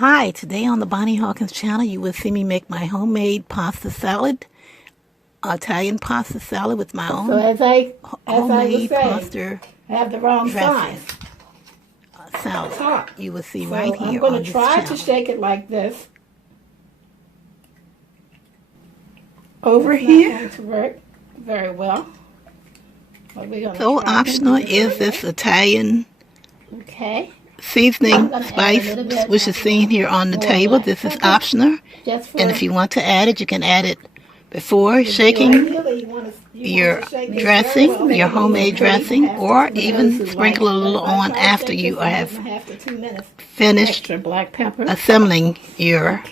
Hi, today on the Bonnie Hawkins channel you will see me make my homemade pasta salad, Italian pasta salad with my own homemade pasta I have the wrong size salad. You will see right here. I'm going to try to shake it like this. Over here. It's not going to work very well. So optional is this Italian seasoning spice, which is seen here on the table. This is optional, and if you want to add it, you can add it before shaking your dressing, your homemade dressing, or even sprinkle a little on after you have finished assembling your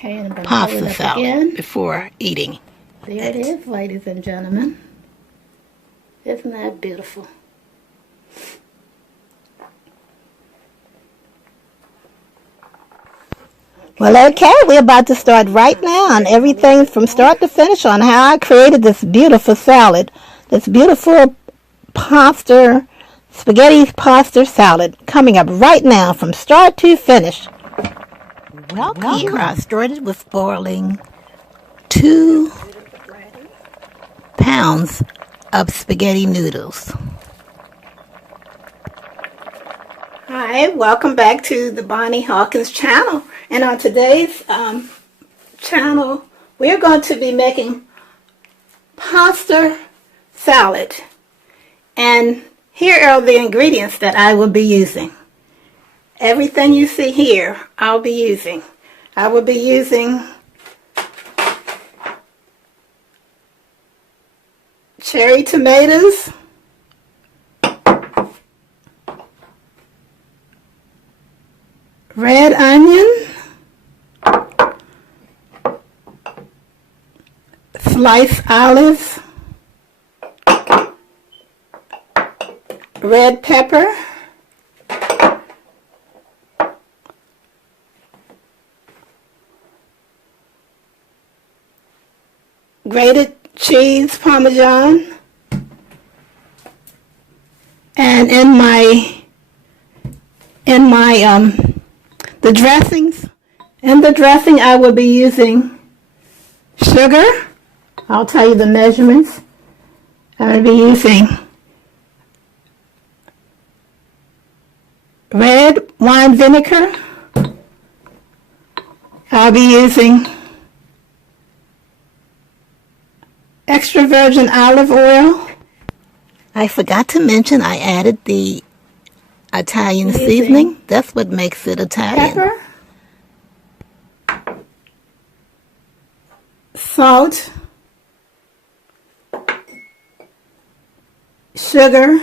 pasta salad before eating. There it is, ladies and gentlemen. Isn't that beautiful? Well, okay, we're about to start right now on everything from start to finish on how I created this beautiful salad, this beautiful spaghetti pasta salad, coming up right now from start to finish. Welcome. Here I started with boiling 2 pounds of spaghetti noodles. Hi, welcome back to the Bonnie Hawkins channel. And on today's channel, we're going to be making pasta salad. And here are the ingredients that I will be using. Everything you see here, I'll be using. I will be using cherry tomatoes, red onion, sliced olives, red pepper, grated cheese, Parmesan, and the dressings. In the dressing, I will be using sugar. I'll tell you the measurements. I'm going to be using red wine vinegar. I'll be using extra virgin olive oil. I forgot to mention I added the Italian seasoning. That's what makes it Italian. Pepper, salt, sugar.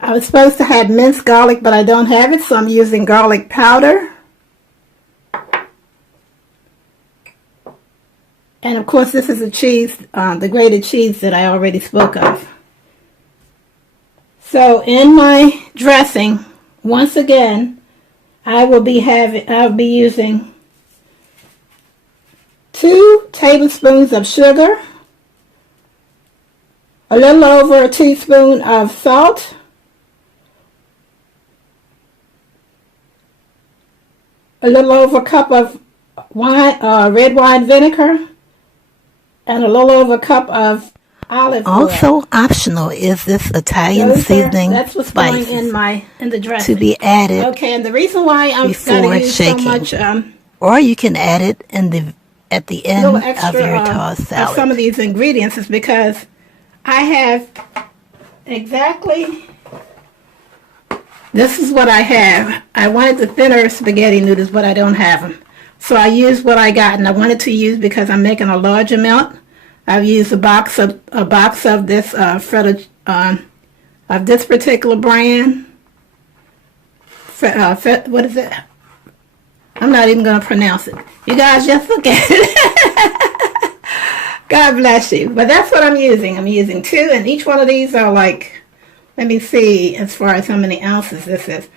I was supposed to have minced garlic, but I don't have it, so I'm using garlic powder. And of course, this is the cheese, the grated cheese that I already spoke of. So in my dressing, once again, I'll be using 2 tablespoons of sugar, a little over a teaspoon of salt, a little over a cup of red wine vinegar, and a little over a cup of olive oil. Also optional is this Italian seasoning spices in the dressing to be added. Okay, and the reason why I'm going to use shaking. So much, or you can add it at the end of your tossed salad. Of some of these ingredients is because I have exactly. This is what I have. I wanted the thinner spaghetti noodles, but I don't have them. So I used what I got, and I wanted to use, because I'm making a large amount, I've used a box of this of this particular brand. What is it? I'm not even going to pronounce it. You guys just look at it. God bless you. But that's what I'm using. I'm using 2, and each one of these are like, let me see as far as how many ounces this is.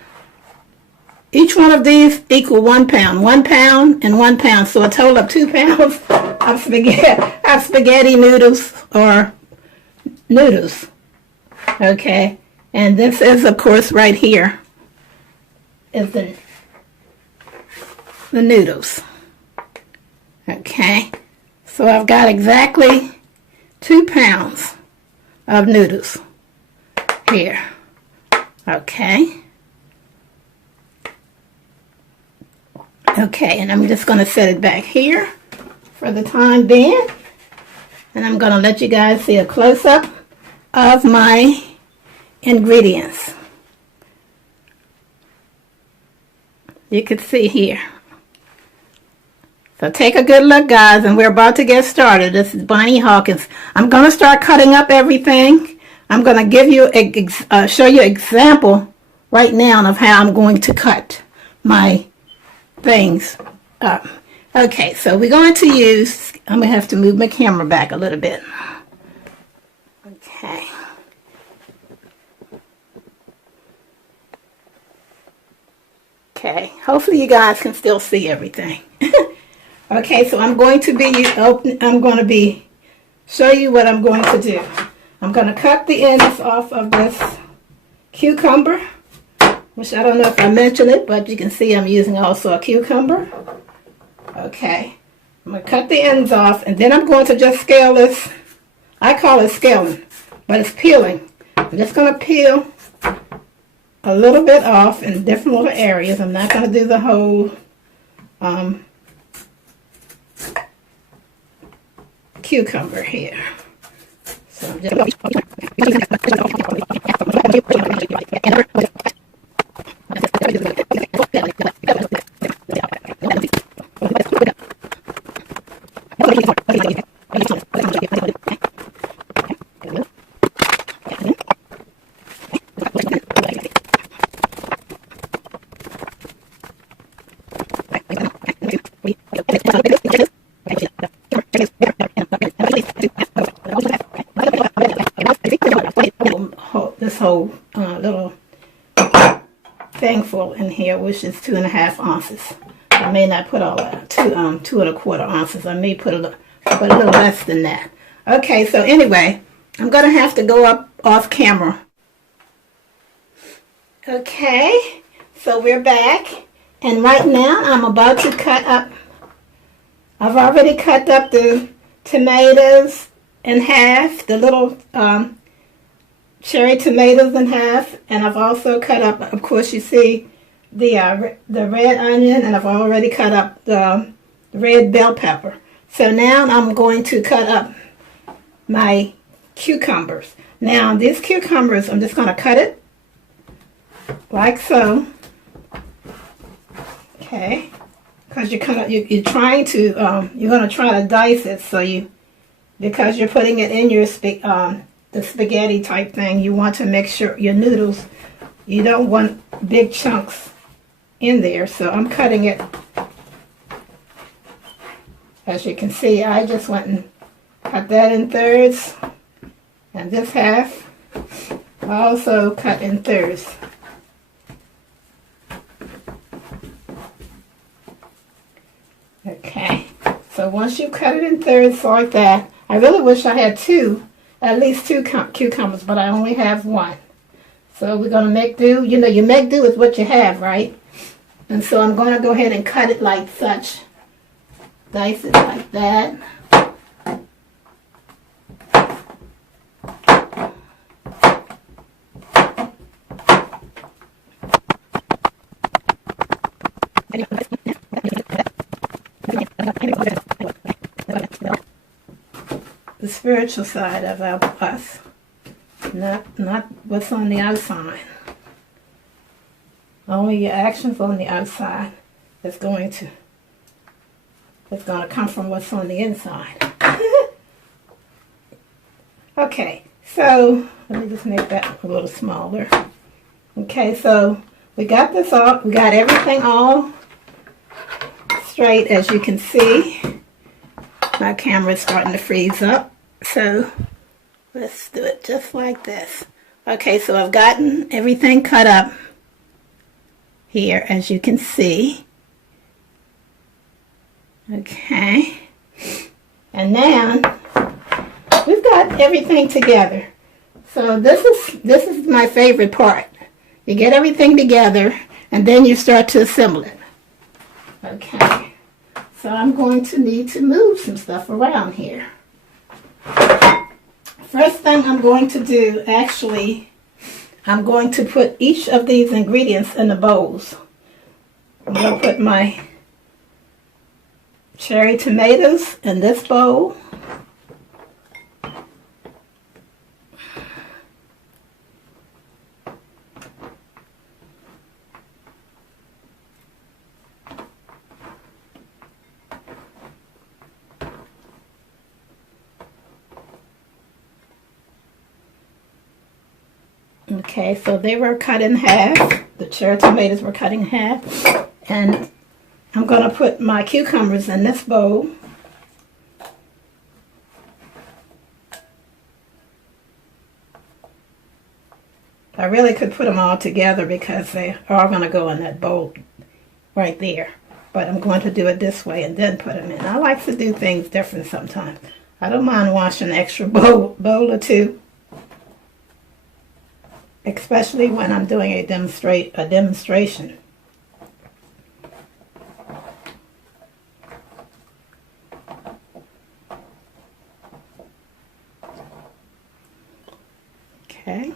Each one of these equal 1 pound. 1 pound and 1 pound. So a total of 2 pounds of spaghetti noodles, or noodles. Okay. And this is, of course, right here is the the noodles. Okay, so I've got exactly 2 pounds of noodles here. Okay. Okay, and I'm just going to set it back here for the time being. And I'm going to let you guys see a close-up of my ingredients. You can see here. So take a good look, guys, and we're about to get started. This is Bonnie Hawkins. I'm going to start cutting up everything. I'm going to give you show you an example right now of how I'm going to cut my things up. Okay, so we're going to use, I'm going to have to move my camera back a little bit. Okay. Okay, hopefully you guys can still see everything. Okay, so I'm going to show you what I'm going to do. I'm going to cut the ends off of this cucumber, which I don't know if I mentioned it, but you can see I'm using also a cucumber. Okay, I'm going to cut the ends off, and then I'm going to just scale this. I call it scaling, but it's peeling. I'm just going to peel a little bit off in different little areas. I'm not going to do the whole cucumber here. So I'm just this whole little thing full in here, which is 2.5 ounces. I may not put all that, 2.25 ounces. I may put a little less than that. Okay, so anyway, I'm going to have to go up off camera. Okay, so we're back, and right now I'm about to cut up. I've already cut up the tomatoes in half, the little cherry tomatoes in half, and I've also cut up, of course, you see the red onion, and I've already cut up the red bell pepper. So now I'm going to cut up my cucumbers. Now these cucumbers, I'm just going to cut it like so. Okay, because you're going to try to dice it, so because you're putting it in your the spaghetti type thing, you want to make sure your noodles, you don't want big chunks in there. So I'm cutting it, as you can see, I just went and cut that in thirds, and this half I also cut in thirds. Okay, so once you cut it in thirds like that, I really wish I had at least two cucumbers, but I only have one. So we're going to make do. You know, you make do with what you have, right? And so I'm going to go ahead and cut it like such. Dice it like that. The spiritual side of us, not what's on the outside. Only your actions on the outside is going to come from what's on the inside. Okay, so let me just make that a little smaller. Okay, so we got this all. We got everything all straight, as you can see. My camera is starting to freeze up. So let's do it just like this. Okay, so I've gotten everything cut up here, as you can see. Okay, and now we've got everything together. So this is my favorite part. You get everything together, and then you start to assemble it. Okay, so I'm going to need to move some stuff around here. First thing I'm going to do, actually, I'm going to put each of these ingredients in the bowls. I'm going to put my cherry tomatoes in this bowl. Okay, so they were cut in half. The cherry tomatoes were cut in half. And I'm going to put my cucumbers in this bowl. I really could put them all together because they are going to go in that bowl right there. But I'm going to do it this way and then put them in. I like to do things different sometimes. I don't mind washing an extra bowl or two. Especially when I'm doing a demonstration. Okay.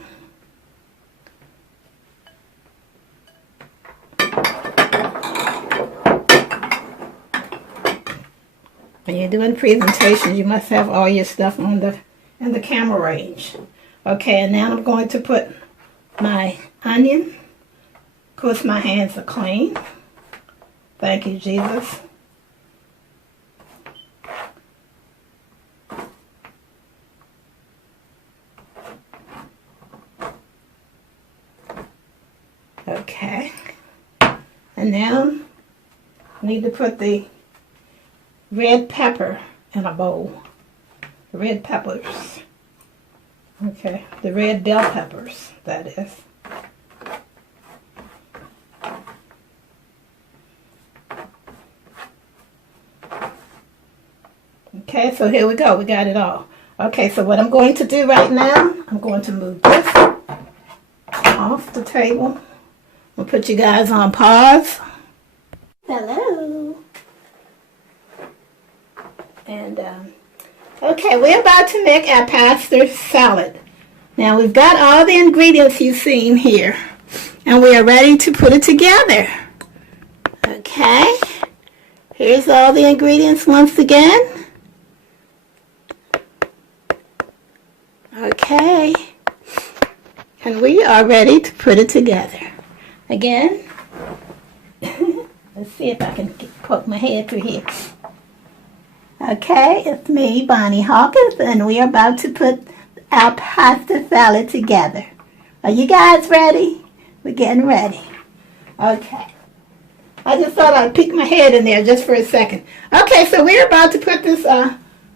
When you're doing presentations, you must have all your stuff on in the camera range. Okay, and now I'm going to put my onion. Of course, my hands are clean. Thank you, Jesus. Okay. And now I need to put the red pepper in a bowl. The red peppers. Okay, the red bell peppers, that is. Okay, so here we go. We got it all. Okay, so what I'm going to do right now, I'm going to move this off the table. I'll put you guys on pause. Hello. And, okay, we're about to make our pasta salad. Now, we've got all the ingredients you've seen here. And we are ready to put it together. Okay. Here's all the ingredients once again. Okay. And we are ready to put it together. Again. Let's see if I can poke my head through here. Okay, it's me, Bonnie Hawkins, and we are about to put our pasta salad together. Are you guys ready? We're getting ready. Okay. I just thought I'd peek my head in there just for a second. Okay, so we're about to put this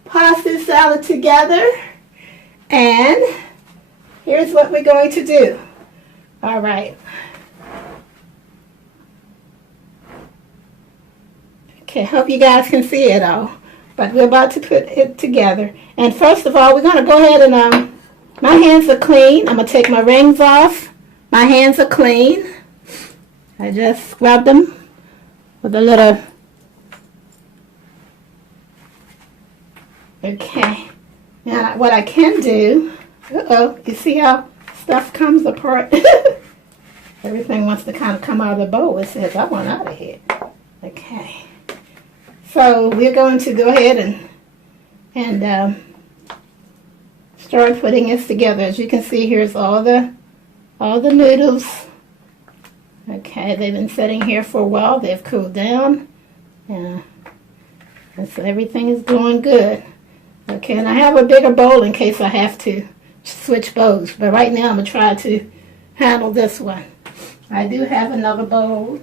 pasta salad together. And here's what we're going to do. All right. Okay, hope you guys can see it all. But we're about to put it together. And first of all, we're going to go ahead and, my hands are clean. I'm going to take my rings off. My hands are clean. I just scrubbed them with a little. Okay. Now what I can do, you see how stuff comes apart? Everything wants to kind of come out of the bowl. It says, I want out of here. Okay. So we're going to go ahead and start putting this together. As you can see, here's all the noodles. Okay, they've been sitting here for a while. They've cooled down. And so everything is going good. Okay, and I have a bigger bowl in case I have to switch bowls. But right now I'm going to try to handle this one. I do have another bowl,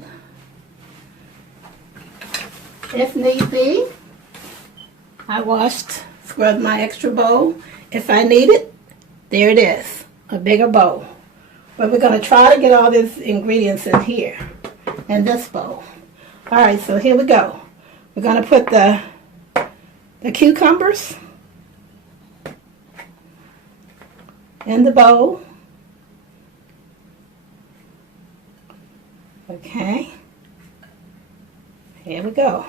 if need be. I scrubbed my extra bowl. If I need it, there it is, a bigger bowl. But we're going to try to get all these ingredients in here, in this bowl. All right, so here we go. We're going to put the cucumbers in the bowl. Okay. Here we go.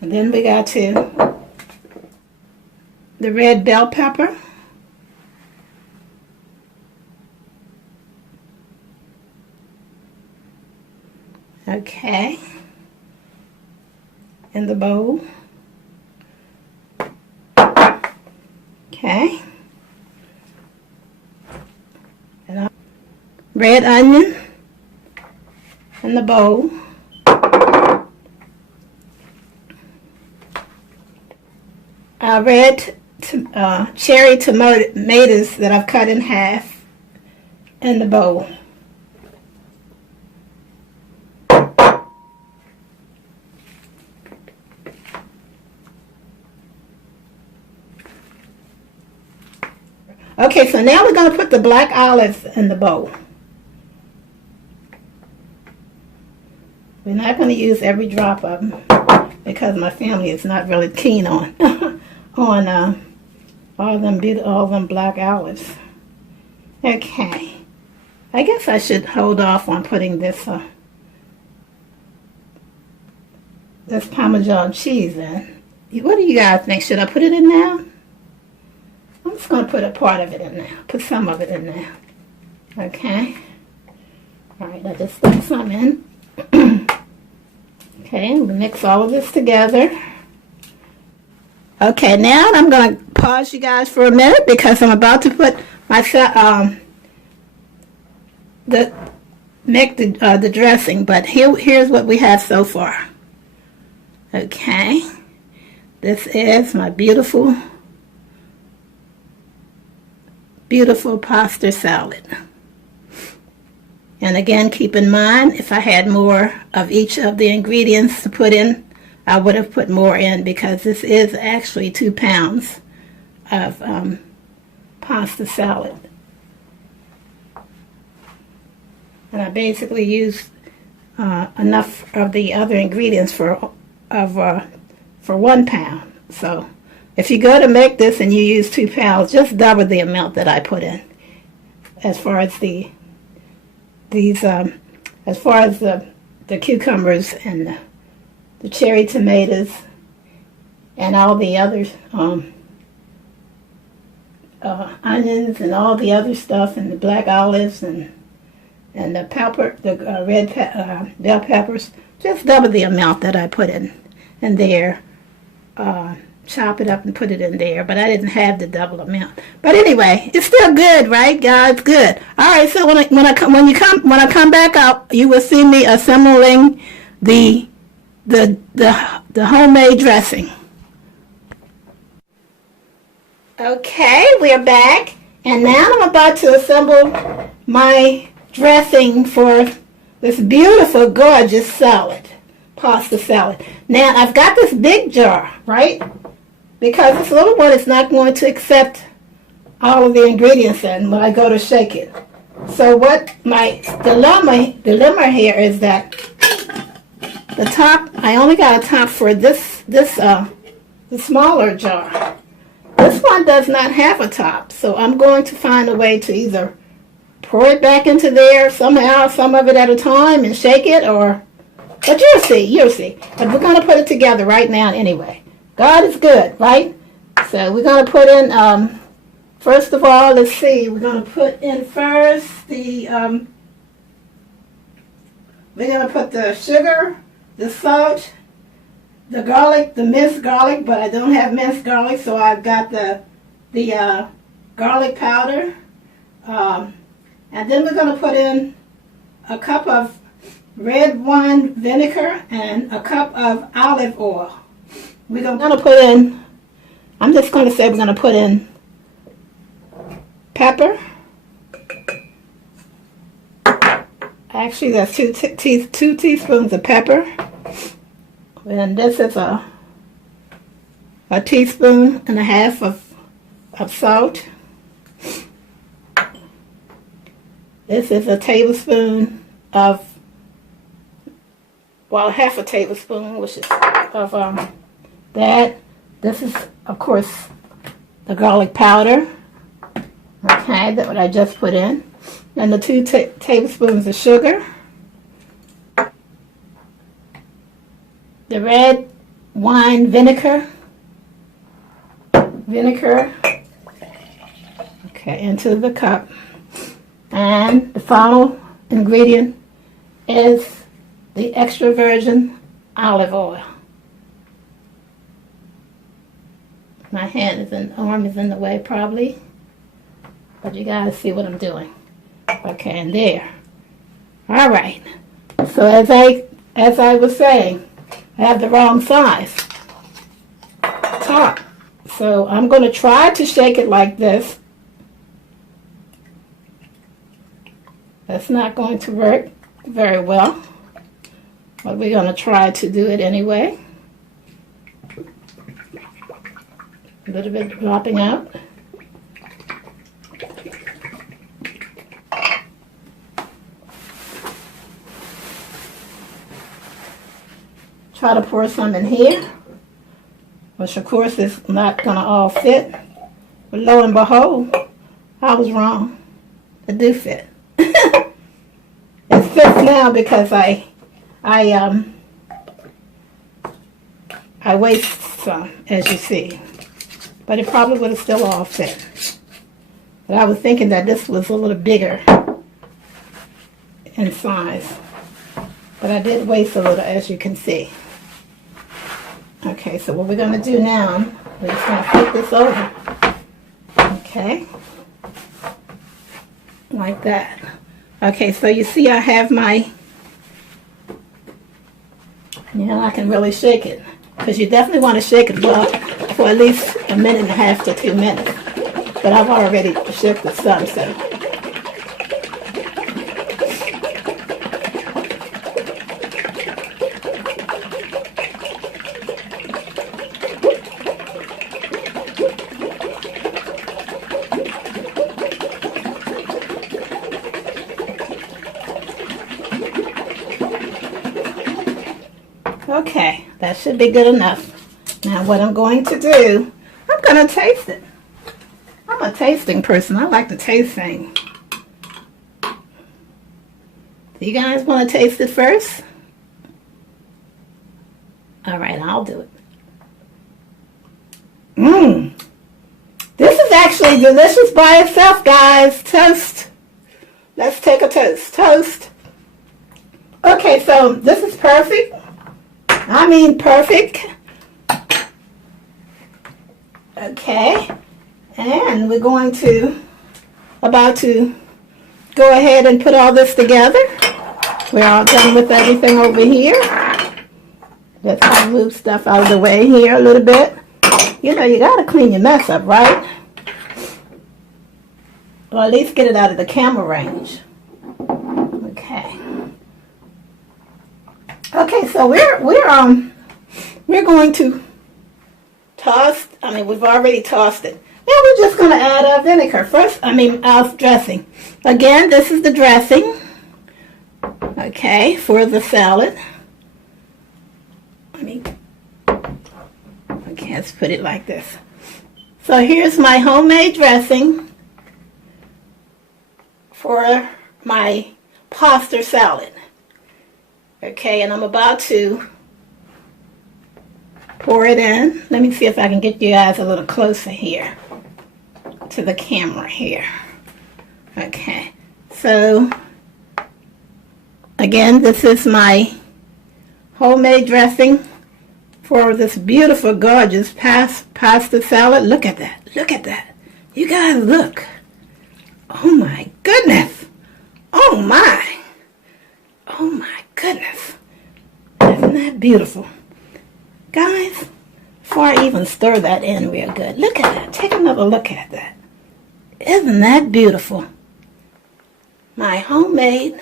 And then we got to the red bell pepper. Okay. In the bowl. Okay. And red onion in the bowl. Red cherry tomatoes that I've cut in half in the bowl. Okay, so now we're going to put the black olives in the bowl. We're not going to use every drop of them because my family is not really keen on on all them black olives. Okay, I guess I should hold off on putting this this Parmesan cheese in. What do you guys think? Should I put it in now? I'm just going to put a part of it in there. Put some of it in there. Okay. All right, I just put some in. Okay, we'll mix all of this together. Okay, now I'm going to pause you guys for a minute because I'm about to put my make the dressing. But here's what we have so far. Okay, this is my beautiful pasta salad. And again, keep in mind, if I had more of each of the ingredients to put in, I would have put more in because this is actually 2 pounds of pasta salad. And I basically used enough of the other ingredients for 1 pound. So if you go to make this and you use 2 pounds, just double the amount that I put in. As far as the cucumbers and the cherry tomatoes and all the other onions and all the other stuff and the black olives and the pepper, the red bell peppers, just double the amount that I put in there. Chop it up and put it in there, but I didn't have the double amount. But anyway, it's still good, right, guys? Good. All right. So when I come back up, you will see me assembling the homemade dressing. Okay, we're back, and now I'm about to assemble my dressing for this beautiful, gorgeous salad, pasta salad. Now I've got this big jar, right? Because this little one is not going to accept all of the ingredients in when I go to shake it. So what my dilemma here is that the top, I only got a top for the smaller jar. This one does not have a top, so I'm going to find a way to either pour it back into there somehow, some of it at a time, and shake it, but you'll see. But we're going to put it together right now anyway. God is good, right? So we're going to put in, first of all, let's see, we're going to put in first we're going to put the sugar, the salt, the garlic, the minced garlic, but I don't have minced garlic, so I've got the garlic powder. And then we're going to put in a cup of red wine vinegar and a cup of olive oil. We're going to put in, I'm just going to say we're going to put in pepper. Actually, that's two teaspoons of pepper. And this is a teaspoon and a half of salt. This is a tablespoon of, well, half a tablespoon, which is of that. This is, of course, the garlic powder. Okay, that's what I just put in. And the 2 tablespoons of sugar. the red wine vinegar. Okay, into the cup. And the final ingredient is the extra virgin olive oil. My arm is in the way probably, but you gotta see what I'm doing. Okay, and there. All right. So as I was saying, I have the wrong size top. So I'm going to try to shake it like this. That's not going to work very well, but we're going to try to do it anyway. A little bit dropping out. Try to pour some in here, which of course is not going to all fit. But lo and behold, I was wrong. It do fit. It fits now because I waste some, as you see. But it probably would have still all fit. But I was thinking that this was a little bigger in size. But I did waste a little, as you can see. Okay, so what we're going to do now, we're just going to flip this over. Okay. Like that. Okay, so you see I have my, I can really shake it. Because you definitely want to shake it well for at least a minute and a half to 2 minutes. But I've already shook it some, so. Okay, that should be good enough. Now what I'm going to do, I'm going to taste it. I'm a tasting person. I like to taste things. Do you guys want to taste it first? All right, I'll do it. This is actually delicious by itself, guys. Toast. Let's take a toast. Toast. Okay, so this is perfect. I mean perfect. Okay. And we're about to go ahead and put all this together. We're all done with everything over here. Let's move stuff out of the way here a little bit. You know, you got to clean your mess up, right? Or at least get it out of the camera range. Okay. Okay, so we're going to toss. We've already tossed it. Now we're just going to add our vinegar our dressing. Again, this is the dressing. Okay, for the salad. Okay, let's put it like this. So here's my homemade dressing for my pasta salad. Okay, and I'm about to pour it in. Let me see if I can get you guys a little closer here to the camera here. Okay, so again, this is my homemade dressing for this beautiful, gorgeous pasta salad. Look at that. Look at that. You guys look. Oh my goodness. Oh my. Oh my goodness. Isn't that beautiful? Guys, before I even stir that in real good, look at that. Take another look at that. Isn't that beautiful? My homemade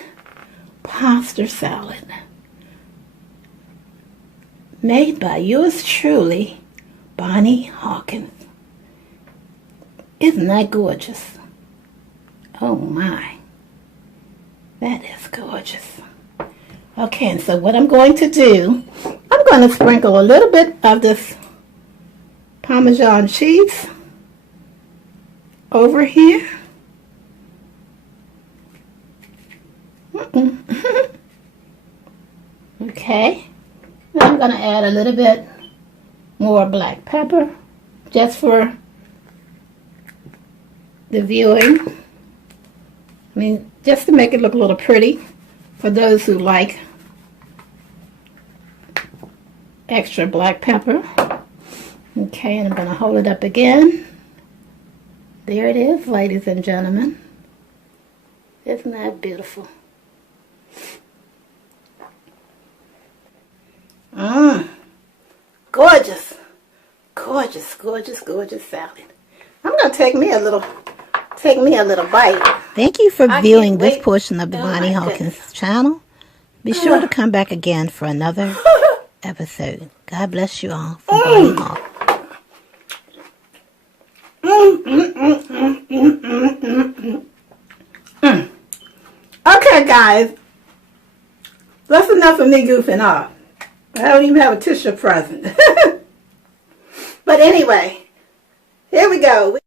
pasta salad. Made by yours truly, Bonnie Hawkins. Isn't that gorgeous? Oh my. That is gorgeous. Okay, and so what I'm going to do, I'm going to sprinkle a little bit of this Parmesan cheese over here. Okay. I'm going to add a little bit more black pepper just for the viewing. I mean, just to make it look a little pretty for those who like extra black pepper. Okay, and I'm going to hold it up again. There it is, ladies and gentlemen. Isn't that beautiful? Gorgeous. Gorgeous, gorgeous, gorgeous salad. I'm going to take me a little bite. Thank you for I viewing can't this wait. portion of the Oh, Bonnie my Hawkins goodness. channel. Be sure to come back again for another episode. God bless you all from Bonnie Hawk. Okay, guys. That's enough of me goofing off. I don't even have a tissue present. But anyway, here we go.